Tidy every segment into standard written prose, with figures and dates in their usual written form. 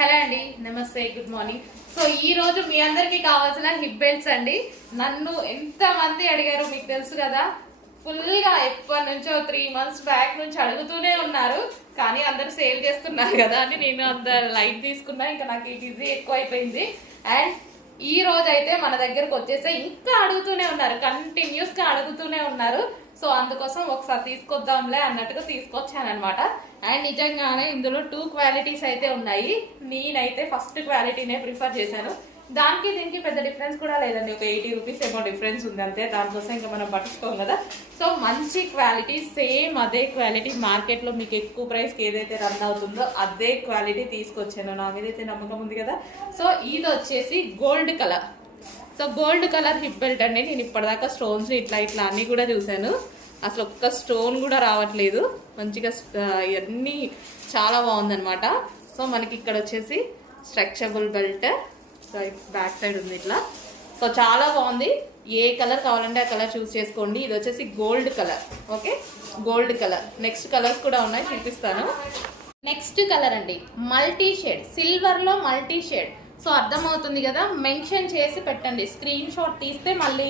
Hello అండి, నమస్తే, good morning. So ఈ రోజు మీ అందరికి కావాల్సిన హిప్ బెల్ట్స్ అండి. నన్ను ఎంత మంది అడిగారు మీకు తెలుసు కదా. ఫుల్ గా ఎప్పటి నుంచో 3 months బ్యాక్ నుంచి అడుగుతూనే ఉన్నారు. కానీ అందరు సేల్ చేస్తున్నారు కదా అని నేను అంత లైట్ తీసుకున్నా. ఇంకా నాకు ఈ బిజీ ఎక్కువ అయిపోయింది. అండ్ ఈ రోజు అయితే మన దగ్గరకు వచ్చేస్తే ఇంకా అడుగుతూనే ఉన్నారు, కంటిన్యూస్ గా అడుగుతూనే ఉన్నారు. సో అందుకోసం ఒకసారి తీసుకొద్దాంలే అన్నట్టుగా తీసుకొచ్చాను అనమాట. అండ్ నిజంగానే ఇందులో 2 క్వాలిటీస్ అయితే ఉన్నాయి. నేనైతే ఫస్ట్ క్వాలిటీనే ప్రిఫర్ చేశాను. దానికి దీనికి పెద్ద డిఫరెన్స్ కూడా లేదండి, ఒక 80 రూపీస్ ఏమో డిఫరెన్స్ ఉంది అంతే. దానికోసం ఇంకా మనం పట్టుకోం కదా. సో మంచి క్వాలిటీ, సేమ్ అదే క్వాలిటీ మార్కెట్లో మీకు ఎక్కువ ప్రైస్కి ఏదైతే రన్ అవుతుందో అదే క్వాలిటీ తీసుకొచ్చాను. నా మీద అయితే నమ్మకం ఉంది కదా. సో ఇది వచ్చేసి gold colour. So gold colour hip belt అండి. నేను ఇప్పటిదాకా స్టోన్స్ ఇట్లా ఇట్లా అన్నీ కూడా చూశాను, అసలు ఒక్క స్టోన్ కూడా రావట్లేదు. మంచిగా ఇవన్నీ చాలా బాగుందనమాట. సో మనకి ఇక్కడ వచ్చేసి స్ట్రెచబుల్ బెల్ట్, బ్యాక్ సైడ్ ఉంది ఇట్లా. సో చాలా బాగుంది. ఏ కలర్ కావాలంటే ఆ కలర్ చూస్ చేసుకోండి. ఇది వచ్చేసి gold colour. Okay, gold colour. Next colours కూడా ఉన్నాయి, చూపిస్తాను. నెక్స్ట్ కలర్ అండి మల్టీ షేడ్, సిల్వర్లో మల్టీ షేడ్. సో అర్థమవుతుంది కదా, మెన్షన్ చేసి పెట్టండి. స్క్రీన్ షాట్ తీస్తే మళ్ళీ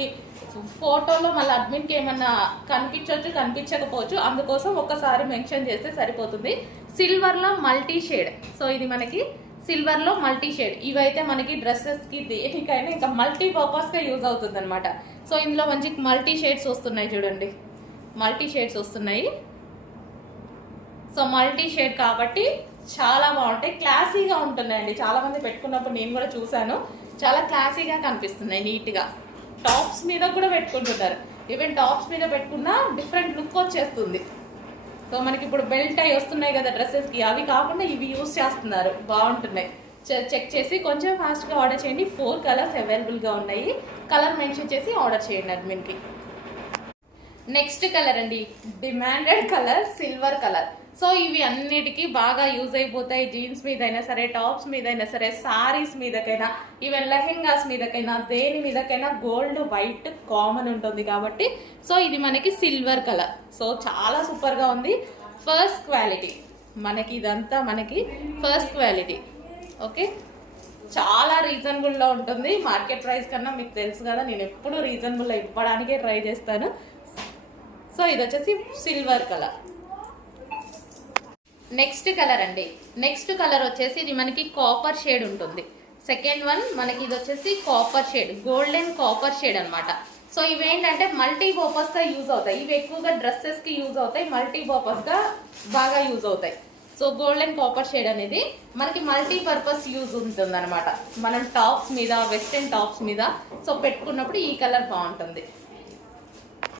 ఫోటోలో మళ్ళీ అడ్మిన్కి ఏమన్నా కనిపించవచ్చు, కనిపించకపోవచ్చు. అందుకోసం ఒకసారి మెన్షన్ చేస్తే సరిపోతుంది. సిల్వర్లో మల్టీ షేడ్. సో ఇది మనకి సిల్వర్లో మల్టీ షేడ్. ఇవైతే మనకి డ్రెస్సెస్కి దేనికైనా ఇంకా మల్టీ పర్పస్గా యూజ్ అవుతుంది అనమాట. సో ఇందులో మంచి మల్టీ షేడ్స్ వస్తున్నాయి చూడండి, మల్టీ షేడ్స్ వస్తున్నాయి. సో మల్టీ షేడ్ కాబట్టి చాలా బాగుంటాయి, క్లాసీగా ఉంటున్నాయండి. చాలా మంది పెట్టుకున్నప్పుడు నేను కూడా చూసాను, చాలా క్లాసీగా కనిపిస్తున్నాయి, నీట్గా. టాప్స్ మీద కూడా పెట్టుకుంటున్నారు. ఈవెన్ టాప్స్ మీద పెట్టుకున్నా డిఫరెంట్ లుక్ వచ్చేస్తుంది. సో మనకి ఇప్పుడు బెల్ట్ అవి వస్తున్నాయి కదా డ్రెస్సెస్కి, అవి కాకుండా ఇవి యూజ్ చేస్తున్నారు, బాగుంటున్నాయి. చెక్ చేసి కొంచెం ఫాస్ట్గా ఆర్డర్ చేయండి. 4 కలర్స్ అవైలబుల్గా ఉన్నాయి. కలర్ మెన్షన్ చేసి ఆర్డర్ చేయండి అడ్మిన్కి. నెక్స్ట్ కలర్ అండి demanded colour, silver colour. So ఇవి అన్నిటికీ బాగా యూజ్ అయిపోతాయి. జీన్స్ మీద అయినా సరే, టాప్స్ మీద అయినా సరే, సారీస్ మీదకైనా, ఈవెన్ లెహెంగాస్ మీదకైనా, దేని మీదకైనా గోల్డ్ వైట్ కామన్ ఉంటుంది కాబట్టి. సో ఇది మనకి సిల్వర్ కలర్. సో చాలా సూపర్గా ఉంది. ఫస్ట్ క్వాలిటీ మనకి, ఇదంతా మనకి ఫస్ట్ క్వాలిటీ. ఓకే, చాలా రీజనబుల్లో ఉంటుంది. మార్కెట్ ప్రైస్ కన్నా మీకు తెలుసు కదా, నేను ఎప్పుడు రీజనబుల్లో ఇవ్వడానికే ట్రై చేస్తాను. సో ఇది వచ్చేసి సిల్వర్ కలర్. నెక్స్ట్ కలర్ అండి, నెక్స్ట్ కలర్ వచ్చేసి ఇది మనకి కాపర్ షేడ్ ఉంటుంది. సెకండ్ వన్ మనకి ఇది వచ్చేసి copper shade, golden copper shade అనమాట. సో ఇవేంటంటే మల్టీ పర్పస్గా యూజ్ అవుతాయి. ఇవి ఎక్కువగా డ్రెస్సెస్కి యూజ్ అవుతాయి, మల్టీ పర్పస్గా బాగా యూజ్ అవుతాయి. సో గోల్డెన్ కాపర్ షేడ్ అనేది మనకి మల్టీ పర్పస్ యూజ్ ఉంటుంది అనమాట. మనం టాప్స్ మీద, వెస్ట్రన్ టాప్స్ మీద సో పెట్టుకున్నప్పుడు ఈ కలర్ బాగుంటుంది.